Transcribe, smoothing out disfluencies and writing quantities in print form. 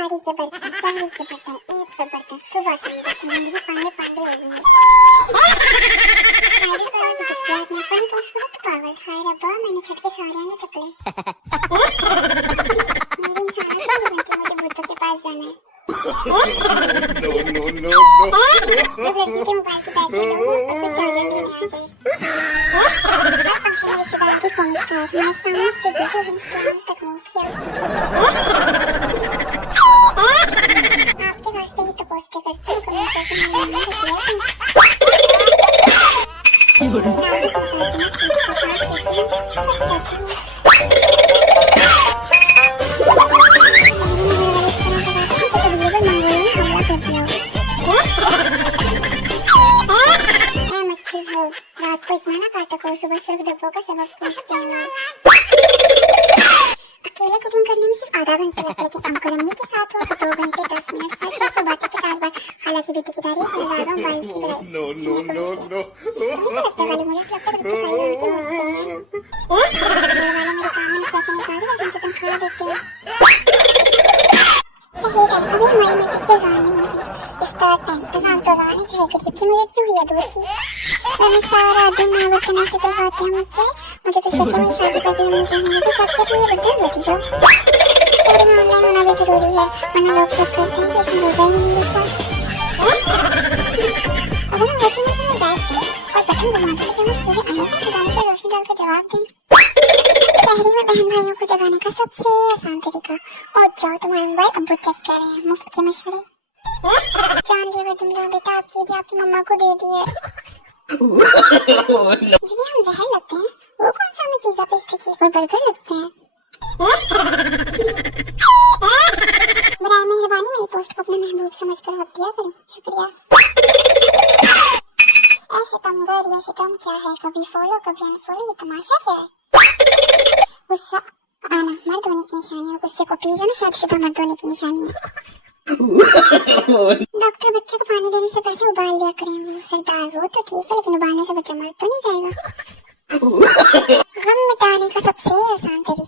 साड़ी के बर्तन, साड़ी के बर्तन, ईद पे बर्तन, सुबह शाम जिंदगी पांडे पांडे हो गई है। साड़ी का रात में कहीं पहुंच पड़ा तो पागल, हाय रब्बा मैंने छट के सारे आने चकले। मेरी इंसान से नहीं बनती, मुझे भूतों के पास जाना है। No, no, no, no. जब लड़की के मोबाइल की बैटरी लो और कुछ चार्जर लेने आ जाए। हर फंक्शन में रिश्तेदार की कॉमेंट्स का मैं सामने से गुजर इंसान तक नहीं किया। आपके वास्ते ही तो पोस्ट करती हूँ, कमेंट करके मैंने नहीं किया। रात को इतना ना काटा करो, सुबह सिर्फ डब्बों का सबक पूछते हैं लोग। अकेले कुकिंग करने में सिर्फ आधा घंटा लगता है, लेकिन अंकल अम्मी के साथ हो तो 2 घंटे 10 मिनट 600 बातें 50 बार। हालांकि बेटी की तारीफ हजारों बाइक की बजाय No, no, no, no. मुझे लगता है मुझे लगता है सही वाले मेरे काम में पैसे निकाल दे, वैसे तनख्वाह देते हैं। सही टाइम अभी हमारी मस्जिद की अज़ान नहीं हुई, इफ्तार टाइम अज़ान तो अज़ान है, चाहे करीब की मुझे क्यों हुई दूर की। मैंने सारा दिन ना बर्तन ऐसे करवाते हैं मुझसे, मुझे तो शक है मेरी शादी पर भी अम्मी कहेंगे कि सबसे तो ये बर्तन धोती जाओ। मेरे में ऑनलाइन होना भी जरूरी है, वरना लोग शक करते हैं कि इसमें रोजा ही नहीं लिखा। अगर हम वॉशिंग मशीन में बैठ जाए और बटन घुमाते हैं तो हम सीधे आने पर खुदाने पर रोशनी डालकर जवाब दें। शहरी में बहन भाइयों को जगाने का सबसे आसान तरीका, और जाओ तुम्हारे मोबाइल अब्बू चेक कर रहे हैं, मुफ्त के मशवरे। जानलेवा जुमला बेटा आपकी दी आपकी मम्मा को दे दिए। जिन्हें हम जहर लगते हैं वो कौन सा हमें पिज्जा पेस्ट्री केक और बर्गर लगते हैं। बराए मेहरबानी मेरी पोस्ट को अपना महबूब समझकर वक्त दिया करें, शुक्रिया। ऐसे तमगर या सितम क्या है, कभी फॉलो कभी अनफॉलो, ये तमाशा क्या है। गुस्सा आना मर्द होने की निशानी है, गुस्से को पी जाना शादीशुदा मर्द होने की निशानी है। डॉक्टर बच्चे को पानी देने से पहले उबाल लिया करें, वो सरदार वो तो ठीक है, लेकिन उबालने से बच्चा मर तो नहीं जाएगा। गम मिटाने का सबसे आसान तरीका